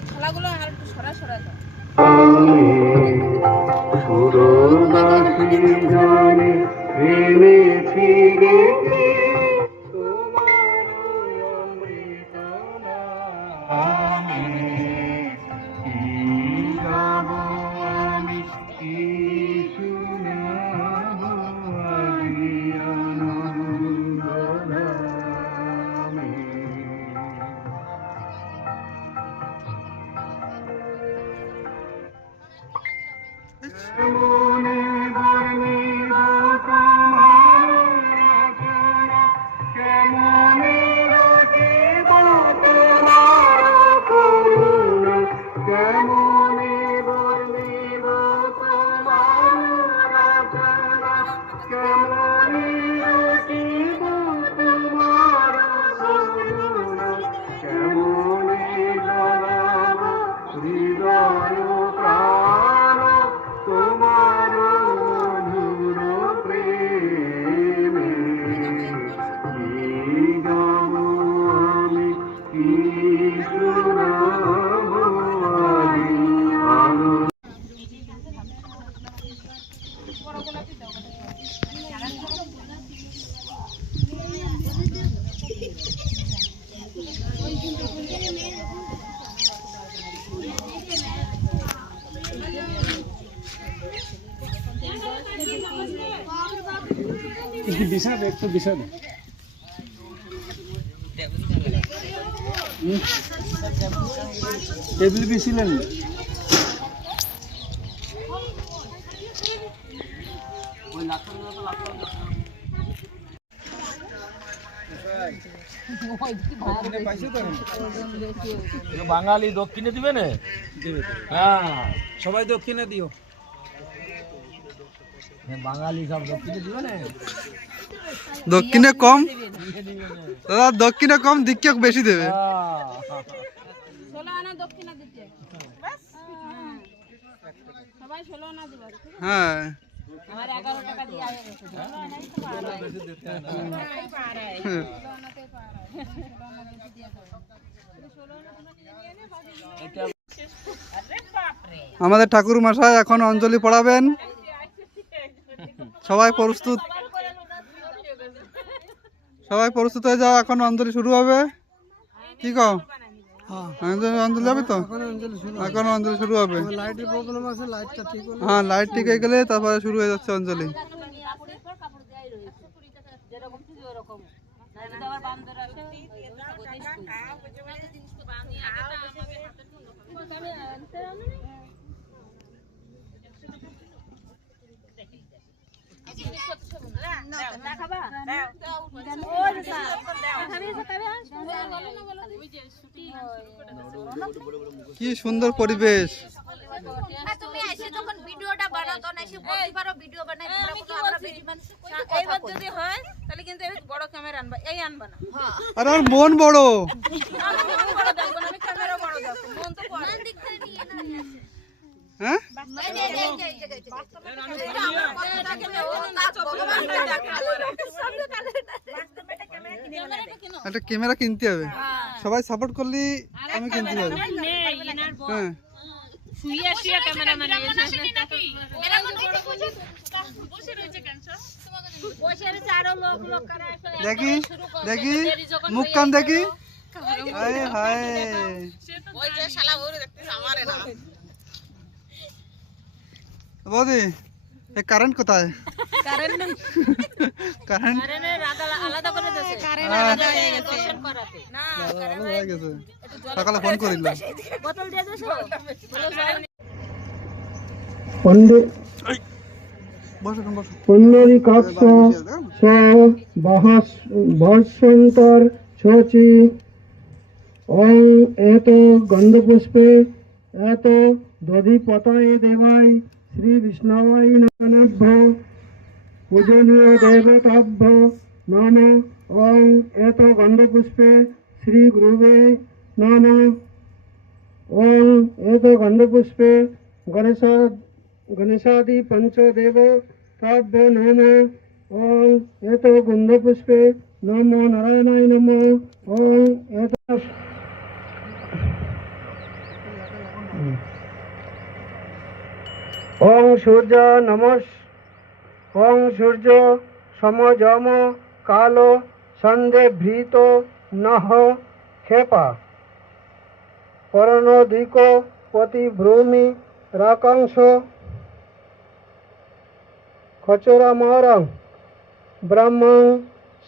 ওই থালাগুলো আর একটু সরা সরা দাও। বিষাদ একটু বিষাদ টেবিল বেছিলেন বাঙালি দক্ষিণে দিবে না? হ্যাঁ, সবাই দক্ষিণে দিও। বাঙালি সব দক্ষিণে দিবে না। দক্ষিণে কম দাদা, দক্ষিণে কম, দীক্ষক বেশি দেবে। 16 আনা দক্ষিণা দিতে সবাই 16 আনা দিবা। হ্যাঁ, আমার 11 টাকা দিয়ে আয়া গেছে। 16 আনাই তো পারায়। 16 আনাতেই পারায়। 16 আনাতেই পারায়। 16 আনা বেশি দিয়ে দাও। 16 আনা তোমরা নিয়ে নে বাকি। আরে বাপ রে, আমাদের ঠাকুর মশাই এখন অঞ্জলি পড়াবেন। সবাই প্রস্তুত, সবাই প্রস্তুত হয়ে যাও, এখন অঞ্জলি শুরু হবে। কি কও? অঞ্জলি হবে তো? এখন অঞ্জলি শুরু হবে। হ্যাঁ, লাইট ঠিক হয়ে গেলে তারপরে শুরু হয়ে যাচ্ছে অঞ্জলি। কি সুন্দর পরিবেশ। তুমি এসে যখন ভিডিওটা বানাতো না, এসে বলতে পারো ভিডিও বানাই তোমরা কোনো আমরা বেশি মানুষ এইবার যদি হয় তাহলে কিন্তু এই বড় ক্যামেরা আনবা, এই আনবা না। আর আমার মন বড়। আমি মন বড় দেখব না, আমি ক্যামেরা বড় দেখব। মন তো বড় দিক থেকে নিয়ে না আসে। হ্যাঁ, একটা ক্যামেরা কিনতে হবে। সবাই সাপোর্ট করলে আমি কিনতে পারি। হ্যাঁ, দেখি দেখি মুখ কান দেখি। হায় হায়, বৌদি কারেন্ট কোথায়? কারেন্ট আলাদা করে দিয়েছে। সকালে ফোন করিল। বোতল দিয়ে দিছো? পুণ্ডরীকাক্ষ স ভাস্বন্তর শচি অং এত গন্ধপুষ্পে এত দধিপতয়ে দেবাই শ্রী বিষ্ণবায় নমঃ পূজনীয় দেবতাভ্য নম। অং এত গন্ধপুষ্পে শ্রী গুরুবে নম। ওং এত গন্ধপুষ্পে গণেশাদি পঞ্চদেব তাভ্য নম। ওং এত গন্ধপুষ্পে নমো নারায়ণায় নমঃ। ওং এত সূর্য নমস ওং সূর্য সমজম কালো সন্ধে ভৃত নহ ক্ষেপা পরণদিক প্রতিভ্রূমি রাকাংশ খচরামরং ব্রহ্মং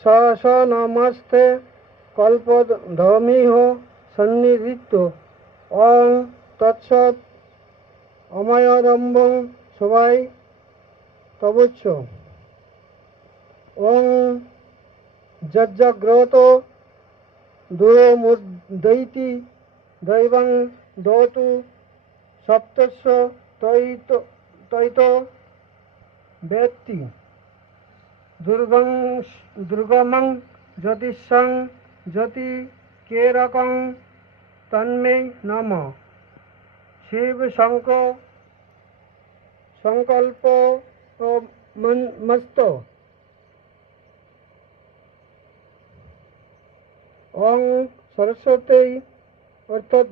স নমস্তে কল্পধমিহ সন্নিধিত্ব ওং তৎসৎ অময়রম্বং সবাই তবুচ্চ ওং যজ্জাগ্রত দুরমুদৈতি দৈবং দোতু সপ্তস্য তৈত বেত্তি দুর্গমং জ্যোতিষং জ্যোতি কেরকং তন্মে নমঃ শিব সংকল্প মস্ত ওং সরস্বতী অর্থাৎ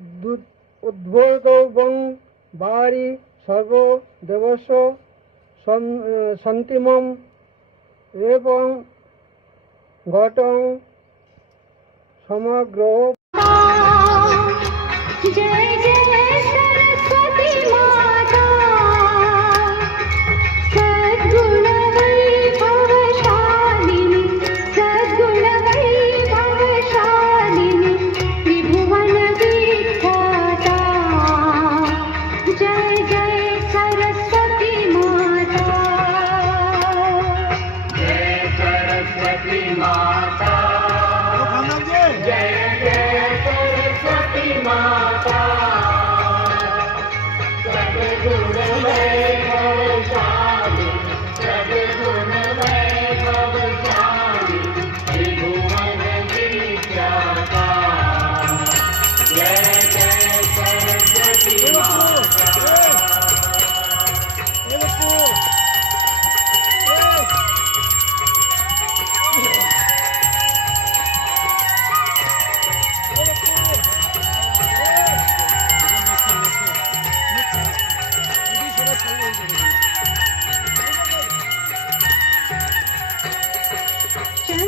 উদ্বোধবং বারি সর্ব দেবস্ব শান্তিমম এবং ঘটং সমগ্র जय जय सरस्वती माता सद्गुण वैभवशालिनी सद्गुण वैभवशालिनी त्रिभुवन विख्याता जय जय सरस्वती माता जय सरस्वती माता जय जय सरस्वती माता सद्गुण वैभवशालिनी सद्गुण वैभवशालिनी त्रिभुवन विख्याता जय जय सरस्वती माता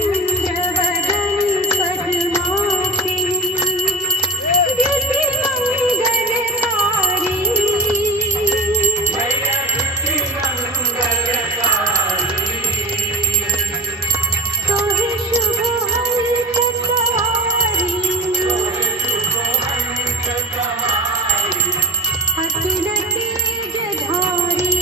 चंद्रवदन पद्मासिनी द्युतिमंगलकारी सोहि शुभ हंस सवारी अतुल तेज धारी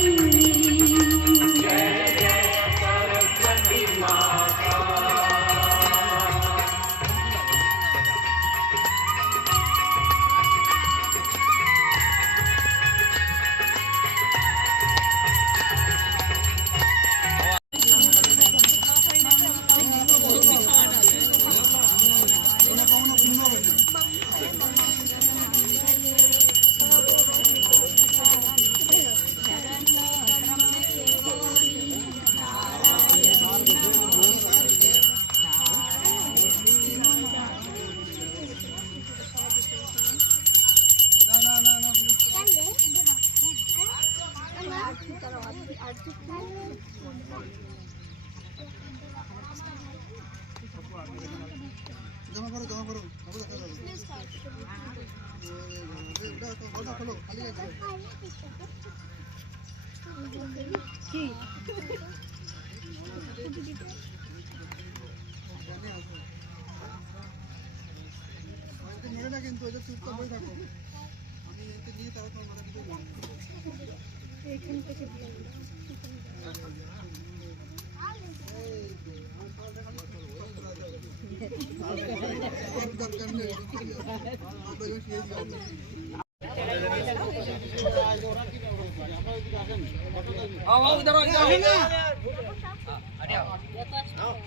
জমা করো কথা খোলো খালি আছে কি মেরে না কিন্তু ওদের চুপচাপ বই থাকো আমি এতে নিয়ে তারা তোমার মাথা দিতে এইখান থেকে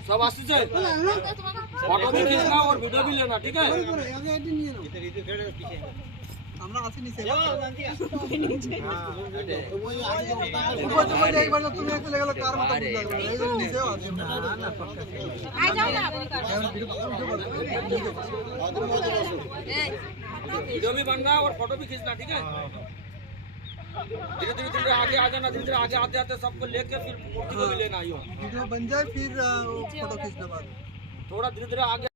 सब আসছে ফটো भी खींचना और वीडियो भी लेना ठीक है আমরা আছি নিচে একবার তুমি একটা লেগে গেল কার মতো বুঝতে পারবে এই যে নিচেও আছে আই যাও না वीडियो भी बनना और फोटो भी खींचना ठीक है धीरे धीरे आगे आ जाना, धीरे धीरे आगे आते आते सबको लेके फिर मूर्ति को भी लेना आइयो। वीडियो बन जाए फिर फोटो खींचने बाद थोड़ा धीरे धीरे आगे।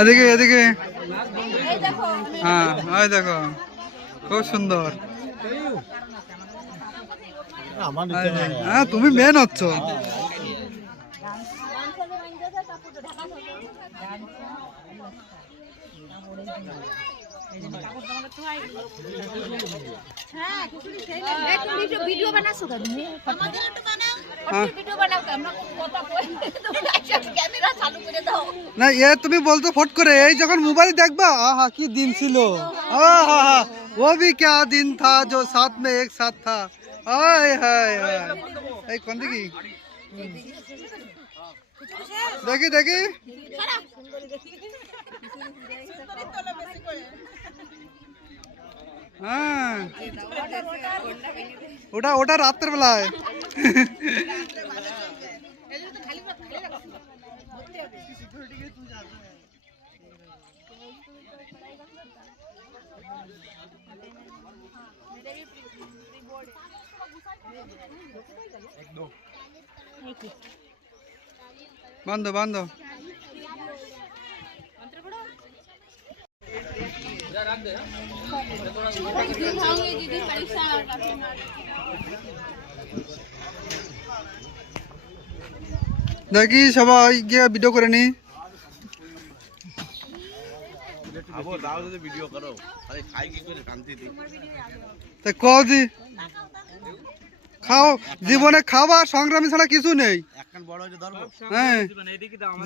এদিকে এদিকে হ্যাঁ ওই দেখো খুব সুন্দর। হ্যাঁ তুমি মেন হচ্ছ। ভিডিও বানাছো আমাদের একটু বানাও ভিডিও বানাও আমরা কথা কই ক্যামেরা চালু করে দাও না এ তুমি বলতো ফট করে এই যখন মোবাইল দেখবা আহা কি দিন ছিল আহা वो भी क्या दिन था जो साथ में एक साथ था हाय हाय हाय এই কোন দিকে দেখি দেখি হ্যাঁ ওটা ওটা রাতের বেলায় বন্ধ বন্ধ দেখি সবাই গিয়ে ভিডিও করে নি কদি খাও জীবনে খাওয়া সংগ্রামী ছাড়া কিছু নেই হ্যাঁ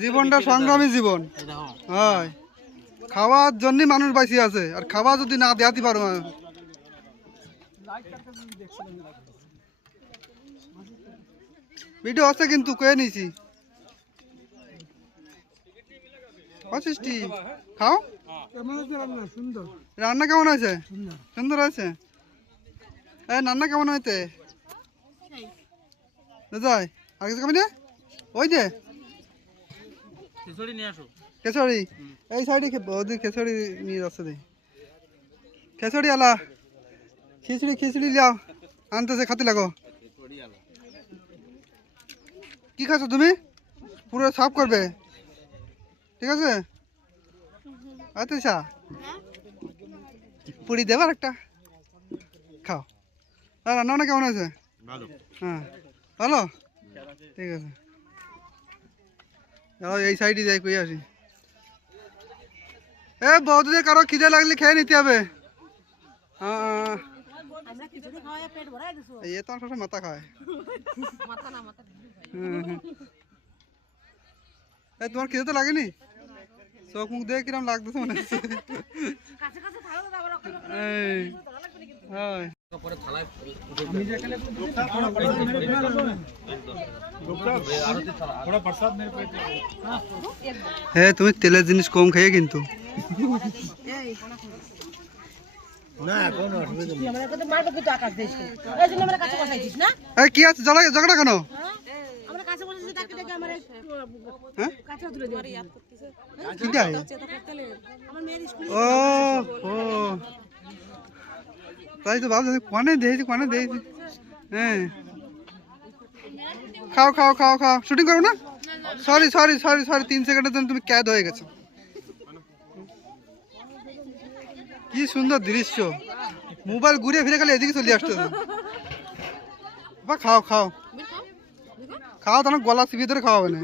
জীবনটা সংগ্রামী জীবন হয় খাওয়ার জন্য মানুষ বাইসি আছে আর খাওয়া যদি না দেখাতে পারো ভিডিও আছে কিন্তু কয়ে নিয়েছি খাও রান্না কেমন হয়েছে সুন্দর হয়েছে রান্না কেমন হয়েছে যাই আর কিছু খাবি না ওই যে খেচড়ি এই সাইডে ওদের খেচড়ি নিয়ে যাচ্ছে দে খেচড়ি আলা খিচড়ি খিচড়ি লিয়াও আনতেছে খাতে লাগো কি খাচ্ছ তুমি পুরো সাফ করবে ঠিক আছে আচ্ছা পুরি দেবার একটা খাও আর রান্না কেমন আছে হ্যাঁ ভালো ঠিক আছে এই সাইডে যাই কই আসি এ বৌদিদের কারো খিদে লাগলে খেয়ে নিতে হবে হ্যাঁ এ তো সবসময় মাথা খায় তোমার খিদে তো লাগেনি চোখ মুখ দেখে কিরম লাগতেছে মনে হচ্ছে হ্যাঁ তুমি তেলের জিনিস কম খাইয়ে কিন্তু কি আছে ঝগড়া কেন ও তাই তো ভাবছি কনে দিয়েছি হ্যাঁ খাও খাও খাও খাও শুটিং করো না সরি সরি সরি সরি 3 সেকেন্ডের জন্য তুমি ক্যাদ হয়ে গেছো কি সুন্দর দৃশ্য মোবাইল ঘুরে ফিরে খালি এদিকে চলে আসতো বা খাও খাও খাও তোমার গলা চিবিয়ে ধরে খাওয়াবে না